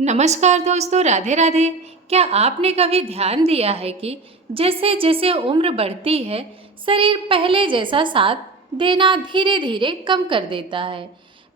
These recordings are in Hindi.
नमस्कार दोस्तों, राधे राधे। क्या आपने कभी ध्यान दिया है कि जैसे जैसे उम्र बढ़ती है, शरीर पहले जैसा साथ देना धीरे धीरे कम कर देता है।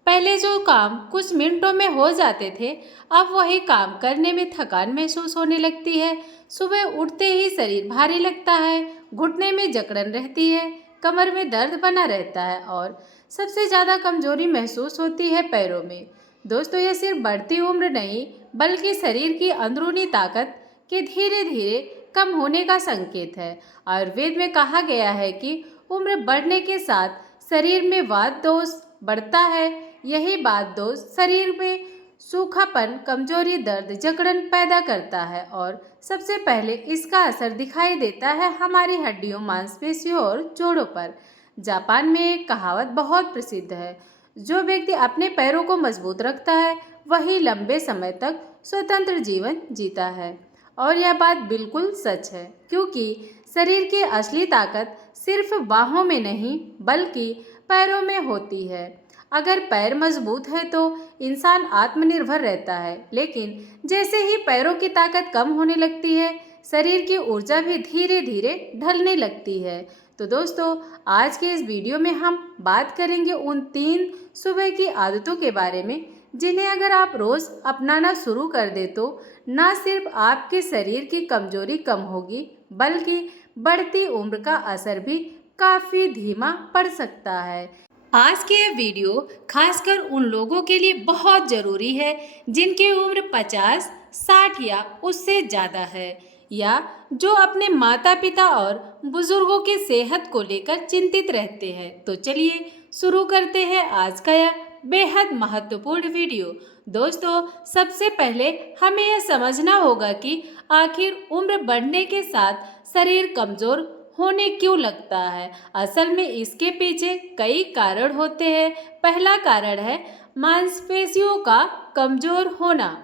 पहले जो काम कुछ मिनटों में हो जाते थे, अब वही काम करने में थकान महसूस होने लगती है। सुबह उठते ही शरीर भारी लगता है, घुटने में जकड़न रहती है, कमर में दर्द बना रहता है और सबसे ज़्यादा कमजोरी महसूस होती है पैरों में। दोस्तों, यह सिर्फ बढ़ती उम्र नहीं बल्कि शरीर की अंदरूनी ताकत के धीरे धीरे कम होने का संकेत है। आयुर्वेद में कहा गया है कि उम्र बढ़ने के साथ शरीर में वात दोष बढ़ता है। यही वात दोष शरीर में सूखापन, कमजोरी, दर्द, जकड़न पैदा करता है और सबसे पहले इसका असर दिखाई देता है हमारी हड्डियों, मांसपेशियों और जोड़ों पर। जापान में एक कहावत बहुत प्रसिद्ध है, जो व्यक्ति अपने पैरों को मजबूत रखता है वही लंबे समय तक स्वतंत्र जीवन जीता है। और यह बात बिल्कुल सच है, क्योंकि शरीर की असली ताकत सिर्फ बाहों में नहीं बल्कि पैरों में होती है। अगर पैर मजबूत है तो इंसान आत्मनिर्भर रहता है, लेकिन जैसे ही पैरों की ताकत कम होने लगती है, शरीर की ऊर्जा भी धीरे धीरे ढलने लगती है। तो दोस्तों, आज के इस वीडियो में हम बात करेंगे उन 3 सुबह की आदतों के बारे में, जिन्हें अगर आप रोज़ अपनाना शुरू कर दे तो न सिर्फ आपके शरीर की कमजोरी कम होगी बल्कि बढ़ती उम्र का असर भी काफ़ी धीमा पड़ सकता है। आज के यह वीडियो खासकर उन लोगों के लिए बहुत ज़रूरी है जिनकी उम्र 50, 60 या उससे ज़्यादा है, या जो अपने माता पिता और बुजुर्गों की सेहत को लेकर चिंतित रहते हैं। तो चलिए शुरू करते हैं आज का यह बेहद महत्वपूर्ण वीडियो। दोस्तों, सबसे पहले हमें यह समझना होगा कि आखिर उम्र बढ़ने के साथ शरीर कमज़ोर होने क्यों लगता है। असल में इसके पीछे कई कारण होते हैं। पहला कारण है मांसपेशियों का कमज़ोर होना।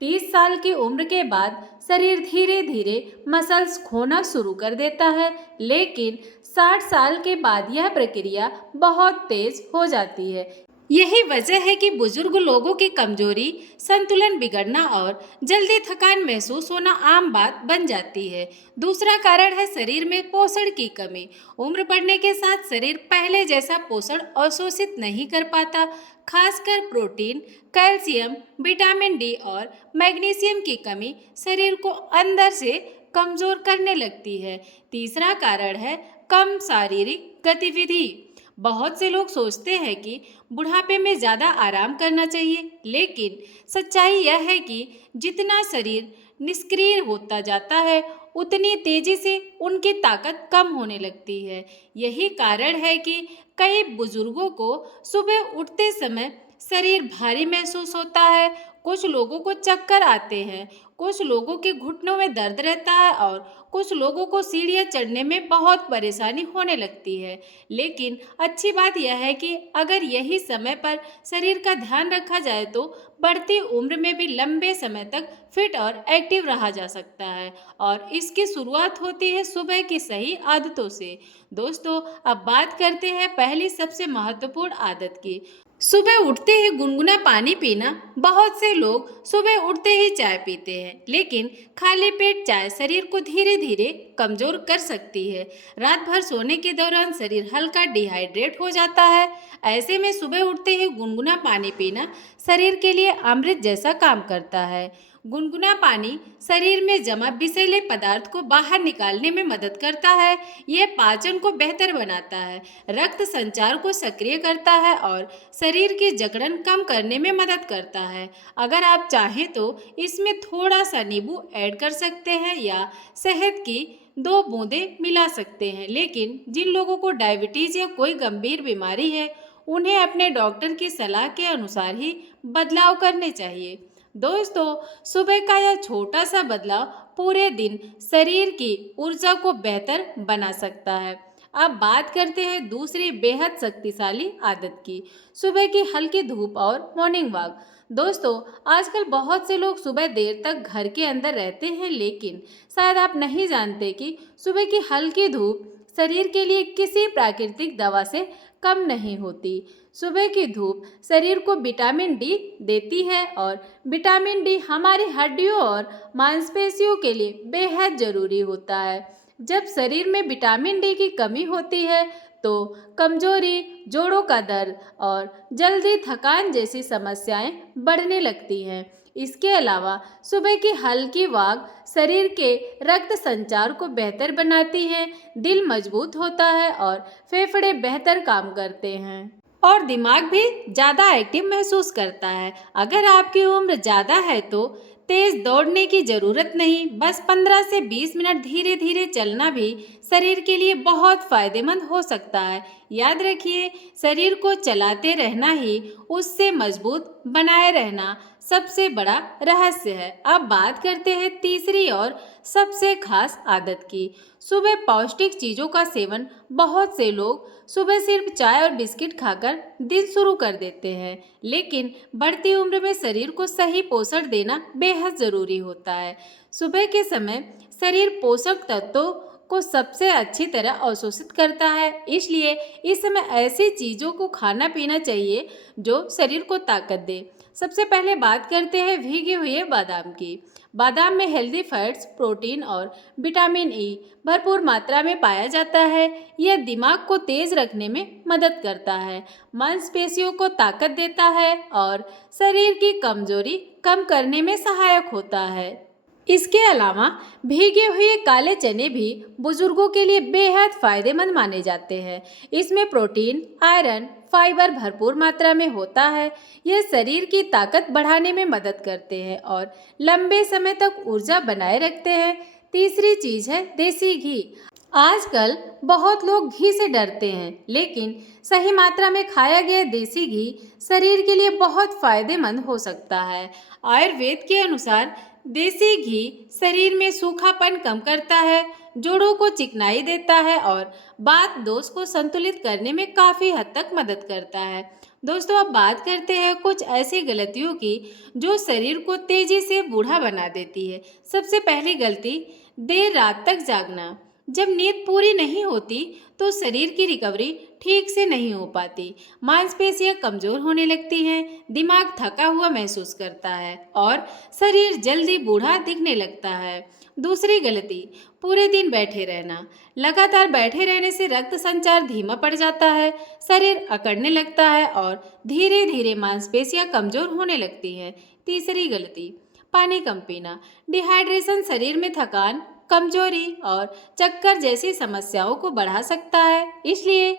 30 साल की उम्र के बाद शरीर धीरे धीरे मसल्स खोना शुरू कर देता है, लेकिन 60 साल के बाद यह प्रक्रिया बहुत तेज हो जाती है। यही वजह है कि बुजुर्ग लोगों की कमजोरी, संतुलन बिगड़ना और जल्दी थकान महसूस होना आम बात बन जाती है। दूसरा कारण है शरीर में पोषण की कमी। उम्र बढ़ने के साथ शरीर पहले जैसा पोषण अवशोषित नहीं कर पाता, खासकर प्रोटीन, कैल्शियम, विटामिन डी और मैग्नीशियम की कमी शरीर को अंदर से कमजोर करने लगती है। तीसरा कारण है कम शारीरिक गतिविधि। बहुत से लोग सोचते हैं कि बुढ़ापे में ज़्यादा आराम करना चाहिए, लेकिन सच्चाई यह है कि जितना शरीर निष्क्रिय होता जाता है, उतनी तेजी से उनकी ताकत कम होने लगती है। यही कारण है कि कई बुजुर्गों को सुबह उठते समय शरीर भारी महसूस होता है, कुछ लोगों को चक्कर आते हैं, कुछ लोगों के घुटनों में दर्द रहता है और कुछ लोगों को सीढ़ियाँ चढ़ने में बहुत परेशानी होने लगती है। लेकिन अच्छी बात यह है कि अगर यही समय पर शरीर का ध्यान रखा जाए तो बढ़ती उम्र में भी लंबे समय तक फिट और एक्टिव रहा जा सकता है। और इसकी शुरुआत होती है सुबह की सही आदतों से। दोस्तों, अब बात करते हैं पहली सबसे महत्वपूर्ण आदत की, सुबह उठते ही गुनगुना पानी पीना। बहुत से लोग सुबह उठते ही चाय पीते हैं, लेकिन खाली पेट चाय शरीर को धीरे धीरे कमजोर कर सकती है। रात भर सोने के दौरान शरीर हल्का डिहाइड्रेट हो जाता है। ऐसे में सुबह उठते ही गुनगुना पानी पीना शरीर के लिए अमृत जैसा काम करता है। गुनगुना पानी शरीर में जमा विषैले पदार्थ को बाहर निकालने में मदद करता है। यह पाचन को बेहतर बनाता है, रक्त संचार को सक्रिय करता है और शरीर की जकड़न कम करने में मदद करता है। अगर आप चाहें तो इसमें थोड़ा सा नींबू ऐड कर सकते हैं या शहद की 2 बूंदें मिला सकते हैं। लेकिन जिन लोगों को डायबिटीज़ या कोई गंभीर बीमारी है, उन्हें अपने डॉक्टर की सलाह के अनुसार ही बदलाव करने चाहिए। दोस्तों, सुबह का यह छोटा सा बदलाव पूरे दिन शरीर की ऊर्जा को बेहतर बना सकता है। अब बात करते हैं दूसरी बेहद शक्तिशाली आदत की, सुबह की हल्की धूप और मॉर्निंग वॉक। दोस्तों, आजकल बहुत से लोग सुबह देर तक घर के अंदर रहते हैं, लेकिन शायद आप नहीं जानते कि सुबह की हल्की धूप शरीर के लिए किसी प्राकृतिक दवा से कम नहीं होती। सुबह की धूप शरीर को विटामिन डी देती है और विटामिन डी हमारी हड्डियों और मांसपेशियों के लिए बेहद ज़रूरी होता है। जब शरीर में विटामिन डी की कमी होती है तो कमजोरी, जोड़ों का दर्द और जल्दी थकान जैसी समस्याएं बढ़ने लगती हैं। इसके अलावा सुबह की हल्की वॉक शरीर के रक्त संचार को बेहतर बनाती है, दिल मजबूत होता है और फेफड़े बेहतर काम करते हैं और दिमाग भी ज़्यादा एक्टिव महसूस करता है। अगर आपकी उम्र ज़्यादा है तो तेज दौड़ने की ज़रूरत नहीं, बस 15 से 20 मिनट धीरे धीरे चलना भी शरीर के लिए बहुत फायदेमंद हो सकता है। याद रखिए, शरीर को चलाते रहना ही उससे मजबूत बनाए रहना सबसे बड़ा रहस्य है। अब बात करते हैं तीसरी और सबसे खास आदत की, सुबह पौष्टिक चीज़ों का सेवन। बहुत से लोग सुबह सिर्फ चाय और बिस्किट खाकर दिन शुरू कर देते हैं, लेकिन बढ़ती उम्र में शरीर को सही पोषण देना बेहद ज़रूरी होता है। सुबह के समय शरीर पोषक तत्वों को सबसे अच्छी तरह अवशोषित करता है, इसलिए इस समय ऐसी चीज़ों को खाना पीना चाहिए जो शरीर को ताकत दे। सबसे पहले बात करते हैं भीगे हुए बादाम की। बादाम में हेल्दी फैट्स, प्रोटीन और विटामिन ई भरपूर मात्रा में पाया जाता है। यह दिमाग को तेज रखने में मदद करता है, मांसपेशियों को ताकत देता है और शरीर की कमजोरी कम करने में सहायक होता है। इसके अलावा भीगे हुए काले चने भी बुजुर्गों के लिए बेहद फायदेमंद माने जाते हैं। इसमें प्रोटीन, आयरन, फाइबर भरपूर मात्रा में होता है। यह शरीर की ताकत बढ़ाने में मदद करते हैं और लंबे समय तक ऊर्जा बनाए रखते हैं। तीसरी चीज़ है देसी घी। आजकल बहुत लोग घी से डरते हैं, लेकिन सही मात्रा में खाया गया देसी घी शरीर के लिए बहुत फायदेमंद हो सकता है। आयुर्वेद के अनुसार देसी घी शरीर में सूखापन कम करता है, जोड़ों को चिकनाई देता है और वात दोष को संतुलित करने में काफ़ी हद तक मदद करता है। दोस्तों, अब बात करते हैं कुछ ऐसी गलतियों की जो शरीर को तेजी से बूढ़ा बना देती है। सबसे पहली गलती, देर रात तक जागना। जब नींद पूरी नहीं होती तो शरीर की रिकवरी ठीक से नहीं हो पाती, मांसपेशियां कमजोर होने लगती हैं, दिमाग थका हुआ महसूस करता है और शरीर जल्दी बूढ़ा दिखने लगता है। दूसरी गलती, पूरे दिन बैठे रहना। लगातार बैठे रहने से रक्त संचार धीमा पड़ जाता है, शरीर अकड़ने लगता है और धीरे धीरे मांसपेशियां कमजोर होने लगती हैं। तीसरी गलती, पानी कम पीना। डिहाइड्रेशन शरीर में थकान, कमजोरी और चक्कर जैसी समस्याओं को बढ़ा सकता है, इसलिए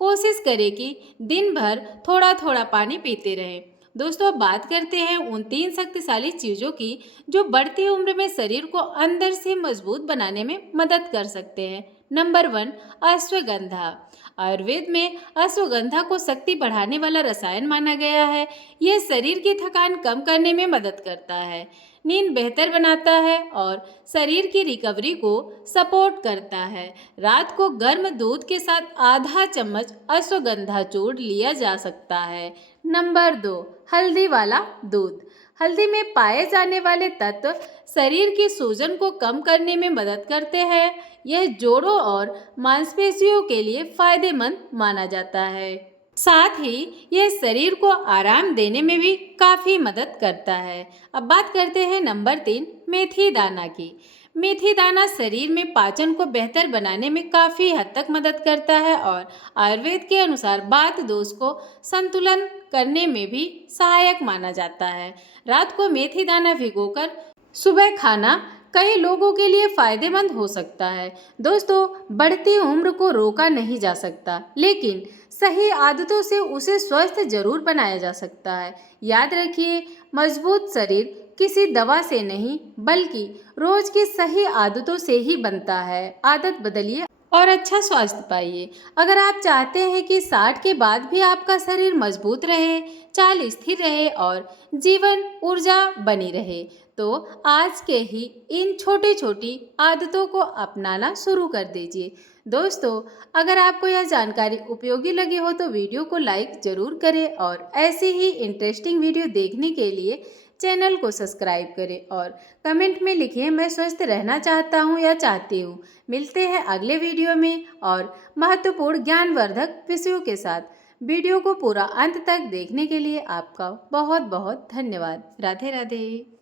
कोशिश करें कि दिन भर थोड़ा थोड़ा पानी पीते रहें। दोस्तों, अब बात करते हैं उन 3 शक्तिशाली चीज़ों की जो बढ़ती उम्र में शरीर को अंदर से मजबूत बनाने में मदद कर सकते हैं। नंबर 1, अश्वगंधा। आयुर्वेद में अश्वगंधा को शक्ति बढ़ाने वाला रसायन माना गया है। यह शरीर की थकान कम करने में मदद करता है, नींद बेहतर बनाता है और शरीर की रिकवरी को सपोर्ट करता है। रात को गर्म दूध के साथ आधा चम्मच अश्वगंधा चूर्ण लिया जा सकता है। नंबर 2, हल्दी वाला दूध। हल्दी में पाए जाने वाले तत्व शरीर की सूजन को कम करने में मदद करते हैं। यह जोड़ों और मांसपेशियों के लिए फायदेमंद माना जाता है। साथ ही यह शरीर को आराम देने में भी काफ़ी मदद करता है। अब बात करते हैं नंबर 3, मेथी दाना की। मेथी दाना शरीर में पाचन को बेहतर बनाने में काफ़ी हद तक मदद करता है और आयुर्वेद के अनुसार वात दोष को संतुलन करने में भी सहायक माना जाता है। रात को मेथी दाना भिगोकर सुबह खाना कई लोगों के लिए फायदेमंद हो सकता है। दोस्तों, बढ़ती उम्र को रोका नहीं जा सकता, लेकिन सही आदतों से उसे स्वस्थ जरूर बनाया जा सकता है। याद रखिए, मजबूत शरीर किसी दवा से नहीं बल्कि रोज की सही आदतों से ही बनता है। आदत बदलिए और अच्छा स्वास्थ्य पाइए। अगर आप चाहते हैं कि 60 के बाद भी आपका शरीर मजबूत रहे, चाल स्थिर रहे और जीवन ऊर्जा बनी रहे, तो आज के ही इन छोटी छोटी आदतों को अपनाना शुरू कर दीजिए। दोस्तों, अगर आपको यह जानकारी उपयोगी लगी हो तो वीडियो को लाइक ज़रूर करें और ऐसी ही इंटरेस्टिंग वीडियो देखने के लिए चैनल को सब्सक्राइब करें और कमेंट में लिखिए मैं स्वस्थ रहना चाहता हूँ या चाहती हूँ। मिलते हैं अगले वीडियो में और महत्वपूर्ण ज्ञानवर्धक विषयों के साथ। वीडियो को पूरा अंत तक देखने के लिए आपका बहुत बहुत धन्यवाद। राधे राधे।